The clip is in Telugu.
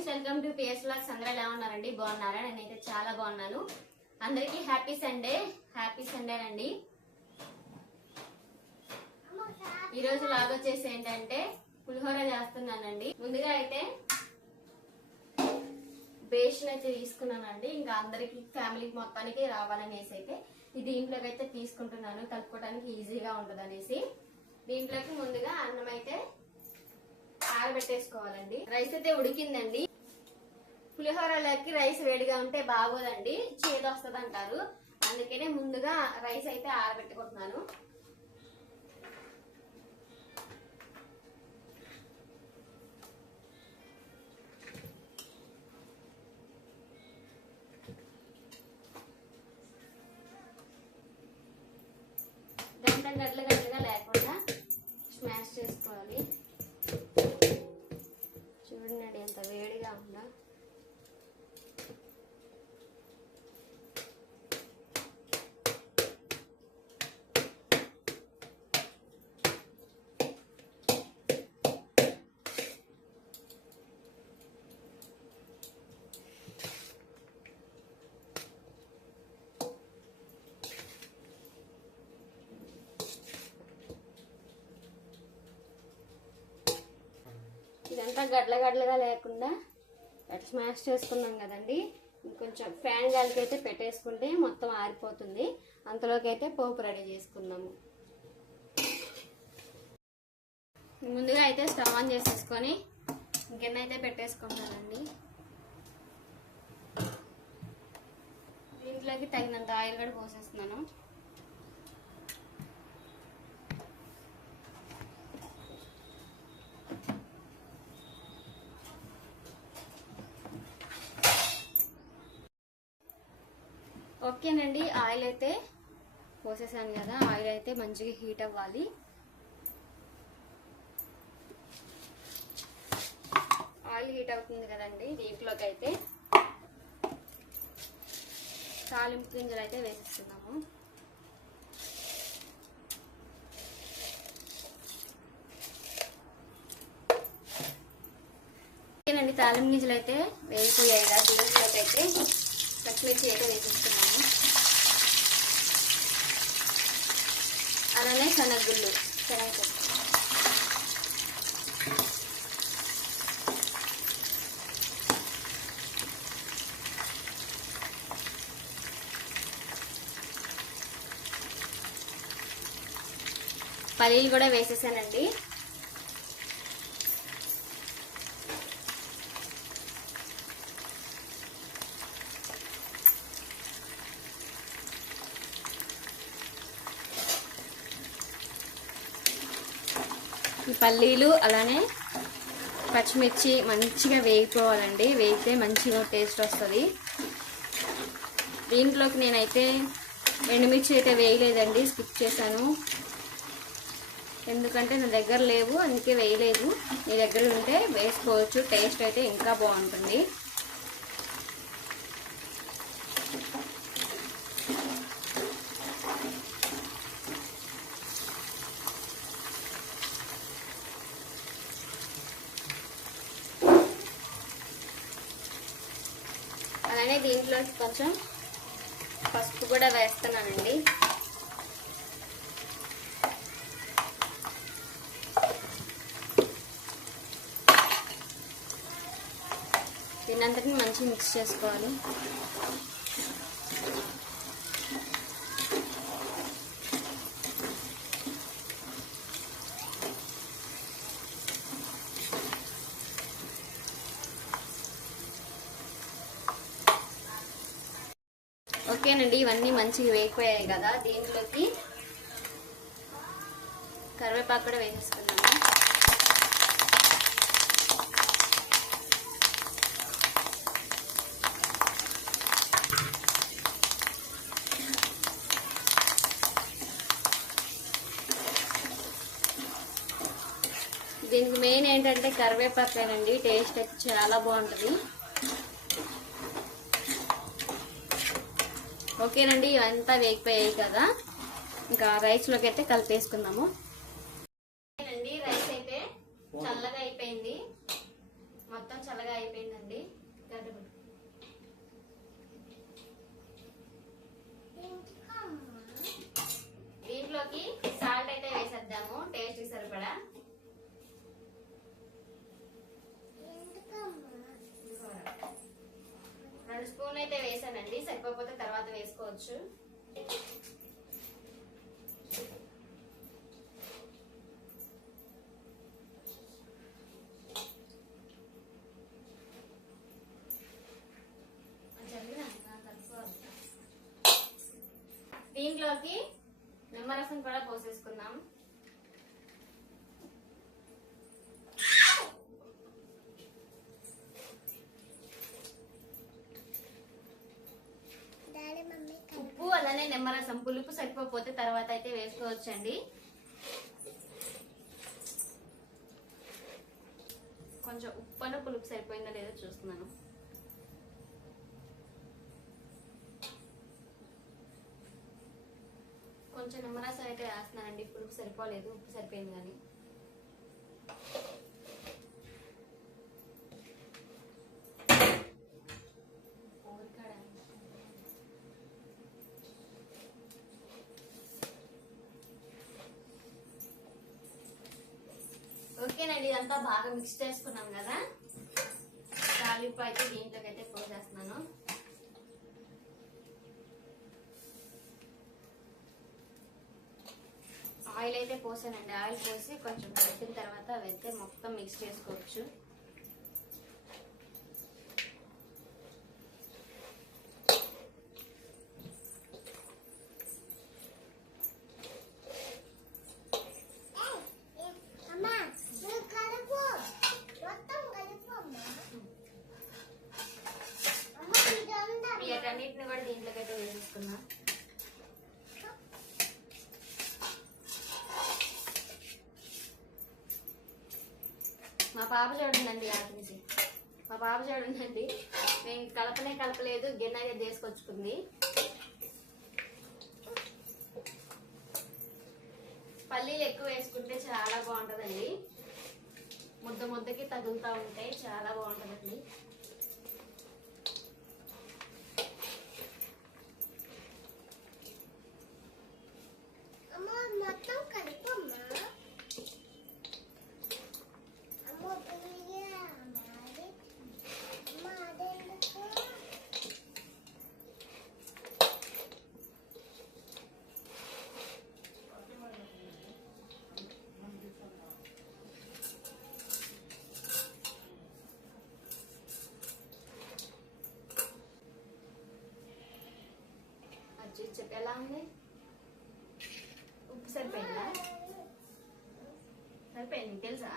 Friends welcome to PS blogs అందరూ ఎలా ఉన్నారండి? బాగున్నారా? నేనైతే చాలా బాగున్నాను. అందరికీ హ్యాపీ సండే. హ్యాపీ సండే అండి. ఈ రోజు లాగ్ వచ్చేసి ఏంటంటే పులిహోర చేస్తున్నానండి. ముందుగా అయితే బేషన్ అయితే తీసుకున్నానండి. ఇంకా అందరికి ఫ్యామిలీకి మొత్తానికి రావాలనేసి అయితే ఇది దీంట్లోకి అయితే తీసుకుంటున్నాను. కలుపుకోవడానికి ఈజీగా ఉంటుంది అనేసి దీంట్లోకి ముందుగా అన్నం అయితే ఆరబెట్టేసుకోవాలండి రైస్ అయితే ఉడికిందండి. పులిహోరలోకి రైస్ వేడిగా ఉంటే బాగోదండి. చేదు వస్తుంది అంటారు అందుకనే ముందుగా రైస్ అయితే ఆరబెట్టుకుంటున్నాను. గంట గంటలు గడ్డగా లేకుండా స్మాష్ చేసుకోవాలి చూడండి ఎంత వేడిగా ఉందా అంతా గడ్ల గడ్లగా లేకుండా అట్లా స్మాష్ చేసుకున్నాం కదండి. ఇంకొంచెం ఫ్యాన్ గాలికి అయితే పెట్టేసుకుంటే మొత్తం ఆరిపోతుంది. అంతలోకైతే పోపు రెడీ చేసుకున్నాము. ముందుగా అయితే స్టవ్ ఆన్ చేసేసుకొని గిన్నె అయితే పెట్టేసుకుంటానండి దీంట్లోకి తగినంత ఆయిల్ కూడా పోసేస్తున్నాను. ఓకేనండి ఆయిల్ అయితే పోసేసాను కదా ఆయిల్ అయితే మంచిగా హీట్ అవ్వాలి. ఆయిల్ హీట్ అవుతుంది కదండి దీంట్లోకి అయితే తాలింపు గింజలు అయితే వేసేస్తున్నాము. ఓకేనండి తాలింపు గింజలు అయితే వేగిపోయాయి కదా దీంట్లోకి అయితే పచ్చిమిర్చి అయితే వేసేస్తున్నాము. అలానే శనగుళ్ళు శనగ పల్లీలు కూడా వేసేసానండి. పల్లీలు అలానే పచ్చిమిర్చి మంచిగా వేగిపోవాలండి. వేగితే మంచిగా టేస్ట్ వస్తుంది. దీంట్లోకి నేనైతే ఎండుమిర్చి అయితే వేయలేదండి. స్కిప్ చేశాను. ఎందుకంటే నా దగ్గర లేవు అందుకే వేయలేదు. మీ దగ్గర ఉంటే వేసుకోవచ్చు. టేస్ట్ అయితే ఇంకా బాగుంటుంది. దీంట్లో కొంచెం పసుపు కూడా వేస్తున్నానండి. దీనంతటిని మంచిగా మిక్స్ చేసుకోవాలి. ఓకేనండి ఇవన్నీ మంచిగా వేగిపోయాయి కదా దీంట్లోకి కరివేపాకు కూడా వేసేసుకున్నాము దీనికి మెయిన్ ఏంటంటే కరివేపాకేనండి టేస్ట్ అయితే చాలా బాగుంటుంది. ఓకేనండి ఇవంతా వేగిపోయాయి కదా. ఇంకా రైస్లోకి అయితే కలిపేసుకుందాము. అండి రైస్ అయితే చల్లగా అయిపోయింది. మొత్తం చల్లగా అయిపోయిందండి. దీంట్లోకి వేసానండి సరిపోతే తర్వాత వేసుకోవచ్చు. దీంట్లోకి నిమ్మరసం కూడా పోసేసుకుందాం డాడీ మమ్మీ ఉప్పు అలానే నిమ్మరసం పులుపు సరిపోతే తర్వాత అయితే వేసుకోవచ్చండి. కొంచెం ఉప్పన పులుపు సరిపోయిందో లేదో చూస్తున్నాను. కొంచెం నిమ్మరసం అయితే వేస్తున్నానండి పులుపు సరిపోలేదు ఉప్పు సరిపోయింది కానీ ఓకేనండి ఇదంతా బాగా మిక్స్ చేసుకున్నాం కదా. తాలింపు అయితే దీంట్లోకి అయితే పోసేస్తున్నాను ఆయిల్ అయితే పోసానండి. ఆయిల్ పోసి కొంచెం పెట్టిన తర్వాత అవైతే మొత్తం మిక్స్ చేసుకోవచ్చు అమ్మా నువ్వు కలుపు మొత్తం కలుపు అమ్మా అమ్మ ఇదంతా వీటన్నిటిని కూడా దీంట్లోకి అయితే వేసేసుకున్నా మా పాప చూడండి ఆపించి మా పాప చూడండి మేము కలపనే కలపలేదు గిన్నె చేసుకొచ్చుకుంది తీసుకొచ్చుకుంది. పల్లీలు ఎక్కువ వేసుకుంటే చాలా బాగుంటుందండి. ముద్ద ముద్దకి తగులుతూ ఉంటాయి చాలా బాగుంటుందండి. ఉప్పు సరిపోయిందా సరిపోయింది తెలుసా